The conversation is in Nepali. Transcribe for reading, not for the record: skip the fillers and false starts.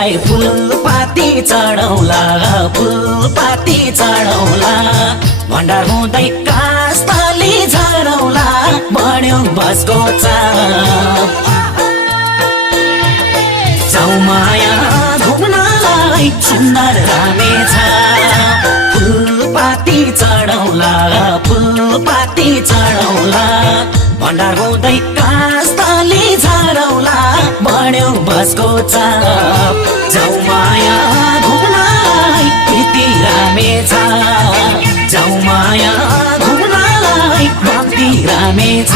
भगवानलाई फुलपाती चढाउला फुलपाती चढाउला भण्डार हुँदै कास्ताली झरौला बढ्यो बसको चाप चौमाया घुम्नलाई सुन्दर रामेछ फुलपाती चढाउला फुलपाती चढाउला भण्डार हुँदै कास्ताली झरौला बढ्यो बसको चाप चौमाया घुम्नलाई प्रीति रामेछ चौमाया घुम्नलाई भक्ति रामेछ